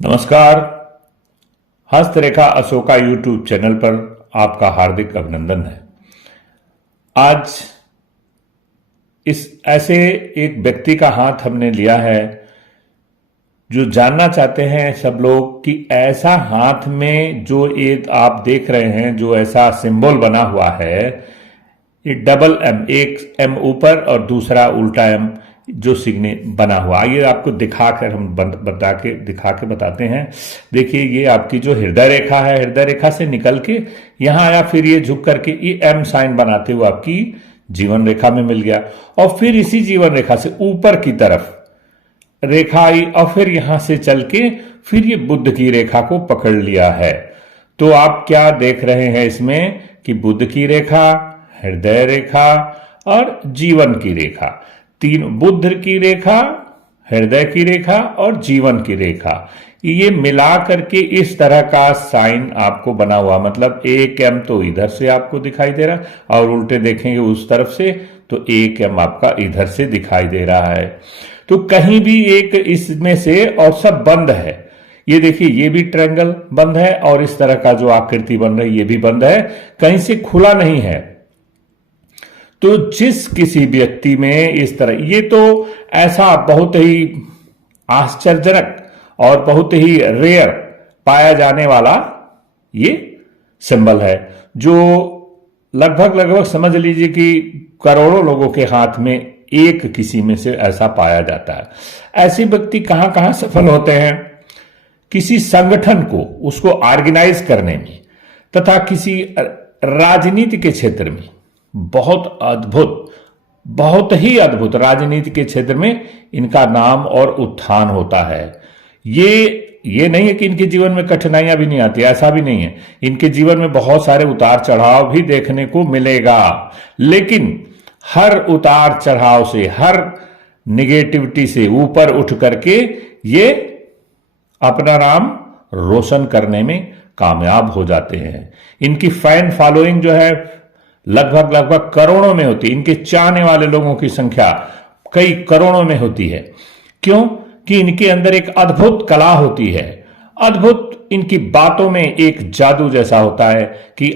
नमस्कार। हस्तरेखा Ashoka YouTube channel पर आपका हार्दिक अभिनंदन है। आज इस ऐसे एक व्यक्ति का हाथ हमने लिया है जो जानना चाहते हैं सब लोग कि ऐसा हाथ में जो ये आप देख रहे हैं, जो ऐसा सिंबल बना हुआ है, ये डबल एम, एक एम ऊपर और दूसरा उल्टा एम जो सिग्ने बना हुआ, ये आपको दिखाकर हम दिखा के बताते हैं। देखिए, ये आपकी जो हृदय रेखा है, हृदय रेखा से निकल के यहां आया, फिर ये झुक करके ये एम साइन बनाते हुए आपकी जीवन रेखा में मिल गया, और फिर इसी जीवन रेखा से ऊपर की तरफ रेखा आई, और फिर यहां से चल के फिर ये बुध की रेखा को पकड़ लिया है। तो आप क्या देख रहे हैं इसमें कि बुध की रेखा, हृदय रेखा और जीवन की रेखा, तीन, बुध की रेखा, हृदय की रेखा और जीवन की रेखा, ये मिला करके इस तरह का साइन आपको बना हुआ, मतलब एक एम तो इधर से आपको दिखाई दे रहा और उल्टे देखेंगे उस तरफ से तो एक एम आपका इधर से दिखाई दे रहा है। तो कहीं भी एक इसमें से, और सब बंद है। ये देखिए, ये भी ट्रायंगल बंद है और इस तरह का जो आकृति बन रही है ये भी बंद है, कहीं से खुला नहीं है। तो जिस किसी व्यक्ति में इस तरह, ये तो ऐसा बहुत ही आश्चर्यजनक और बहुत ही रेयर पाया जाने वाला ये सिंबल है, जो लगभग समझ लीजिए कि करोड़ों लोगों के हाथ में एक किसी में से ऐसा पाया जाता है। ऐसे व्यक्ति कहां कहां सफल होते हैं? किसी संगठन को, उसको ऑर्गेनाइज करने में, तथा किसी राजनीति के क्षेत्र में बहुत अद्भुत, बहुत ही अद्भुत राजनीति के क्षेत्र में इनका नाम और उत्थान होता है। ये नहीं है कि इनके जीवन में कठिनाइयां भी नहीं आती, ऐसा भी नहीं है। इनके जीवन में बहुत सारे उतार चढ़ाव भी देखने को मिलेगा, लेकिन हर उतार चढ़ाव से, हर निगेटिविटी से ऊपर उठ करके ये अपना नाम रोशन करने में कामयाब हो जाते हैं। इनकी फैन फॉलोइंग जो है लगभग करोड़ों में होती है। इनके चाहने वाले लोगों की संख्या कई करोड़ों में होती है। क्यों? कि इनके अंदर एक अद्भुत कला होती है, अद्भुत, इनकी बातों में एक जादू जैसा होता है कि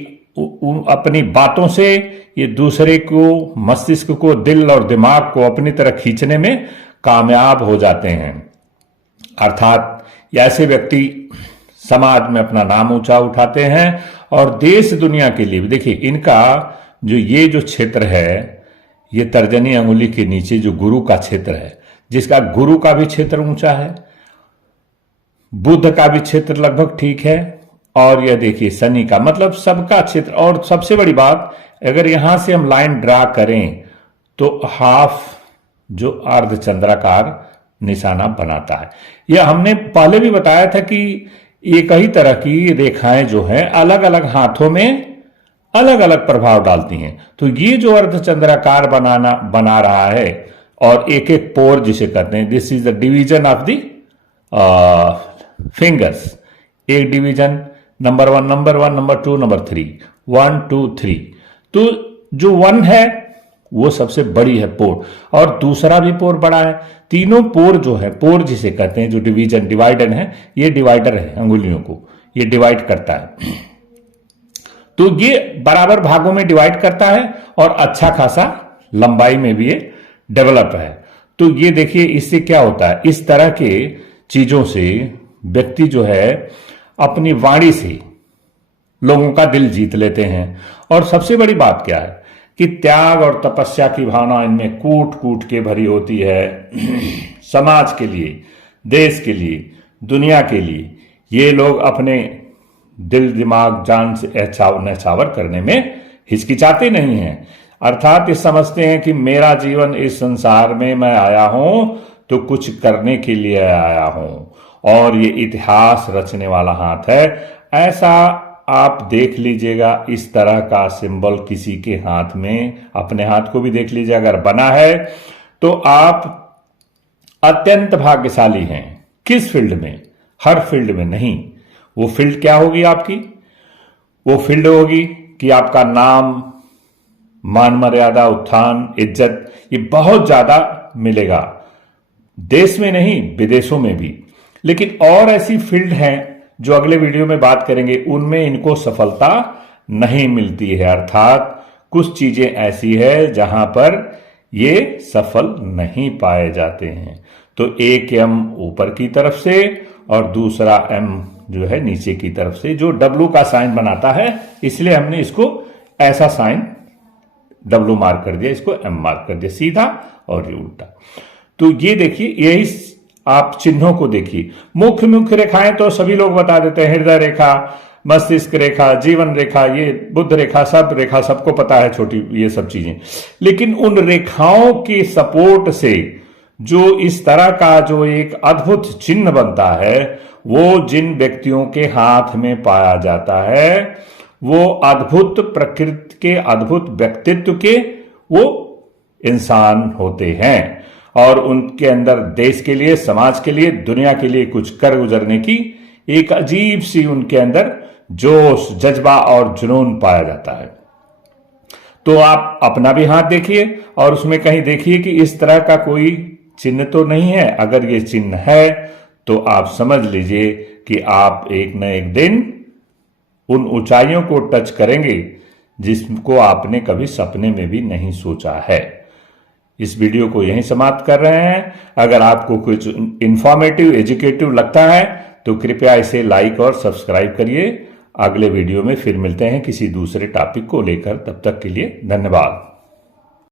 अपनी बातों से ये दूसरे को, मस्तिष्क को, दिल और दिमाग को अपनी तरफ खींचने में कामयाब हो जाते हैं। अर्थात ऐसे व्यक्ति समाज में अपना नाम ऊंचा उठाते हैं और देश दुनिया के लिए भी। देखिए, इनका जो क्षेत्र है, ये तर्जनी अंगुली के नीचे जो गुरु का क्षेत्र है, जिसका गुरु का भी क्षेत्र ऊंचा है, बुध का भी क्षेत्र लगभग ठीक है, और यह देखिए शनि का, मतलब सबका क्षेत्र। और सबसे बड़ी बात, अगर यहां से हम लाइन ड्रा करें तो हाफ जो अर्धचंद्राकार निशाना बनाता है। यह हमने पहले भी बताया था कि एक ही तरह की रेखाएं जो हैं अलग अलग हाथों में अलग अलग प्रभाव डालती हैं। तो ये जो अर्धचंद्राकार बना रहा है, और एक एक पोर जिसे कहते हैं, this is the division of the fingers. एक division, number one, number two, number three, 1 2 3। तो जो 1 है वो सबसे बड़ी है पोर, और दूसरा भी पोर बड़ा है। तीनों पोर जो है, पोर जिसे कहते हैं, जो डिवीजन, डिवाइडर है, ये डिवाइडर है, अंगुलियों को ये डिवाइड करता है। तो ये बराबर भागों में डिवाइड करता है और अच्छा खासा लंबाई में भी ये डेवलप है। तो ये देखिए, इससे क्या होता है, इस तरह के चीजों से व्यक्ति जो है अपनी वाणी से लोगों का दिल जीत लेते हैं। और सबसे बड़ी बात क्या है कि त्याग और तपस्या की भावना इनमें कूट कूट के भरी होती है। समाज के लिए, देश के लिए, दुनिया के लिए ये लोग अपने दिल, दिमाग, जान से न्यौछावर करने में हिचकिचाते नहीं हैं। अर्थात ये समझते हैं कि मेरा जीवन इस संसार में मैं आया हूं तो कुछ करने के लिए आया हूं, और ये इतिहास रचने वाला हाथ है। ऐसा आप देख लीजिएगा, इस तरह का सिंबल किसी के हाथ में, अपने हाथ को भी देख लीजिए, अगर बना है तो आप अत्यंत भाग्यशाली हैं। किस फील्ड में? हर फील्ड में नहीं। वो फील्ड क्या होगी आपकी? वो फील्ड होगी कि आपका नाम, मान मर्यादा, उत्थान, इज्जत, ये बहुत ज्यादा मिलेगा। देश में नहीं, विदेशों में भी। लेकिन और ऐसी फील्ड हैं जो अगले वीडियो में बात करेंगे, उनमें इनको सफलता नहीं मिलती है। अर्थात कुछ चीजें ऐसी है जहां पर ये सफल नहीं पाए जाते हैं। तो एक एम ऊपर की तरफ से और दूसरा एम जो है नीचे की तरफ से, जो डब्लू का साइन बनाता है, इसलिए हमने इसको ऐसा साइन डब्लू मार्क कर दिया, इसको एम मार्क कर दिया, सीधा और ये उल्टा। तो ये देखिए, यही आप चिन्हों को देखिए। मुख्य रेखाएं तो सभी लोग बता देते हैं, हृदय रेखा, मस्तिष्क रेखा, जीवन रेखा, ये बुद्ध रेखा, सब रेखा सबको पता है, छोटी ये सब चीजें। लेकिन उन रेखाओं के सपोर्ट से जो इस तरह का जो एक अद्भुत चिन्ह बनता है, वो जिन व्यक्तियों के हाथ में पाया जाता है, वो अद्भुत प्रकृति के, अद्भुत व्यक्तित्व के वो इंसान होते हैं और उनके अंदर देश के लिए, समाज के लिए, दुनिया के लिए कुछ कर गुजरने की एक अजीब सी उनके अंदर जोश, जज्बा और जुनून पाया जाता है। तो आप अपना भी हाथ देखिए और उसमें कहीं देखिए कि इस तरह का कोई चिन्ह तो नहीं है। अगर ये चिन्ह है तो आप समझ लीजिए कि आप एक न एक दिन उन ऊंचाइयों को टच करेंगे जिसको आपने कभी सपने में भी नहीं सोचा है। इस वीडियो को यहीं समाप्त कर रहे हैं। अगर आपको कुछ इंफॉर्मेटिव, एजुकेटिव लगता है तो कृपया इसे लाइक और सब्सक्राइब करिए। अगले वीडियो में फिर मिलते हैं किसी दूसरे टॉपिक को लेकर। तब तक के लिए धन्यवाद।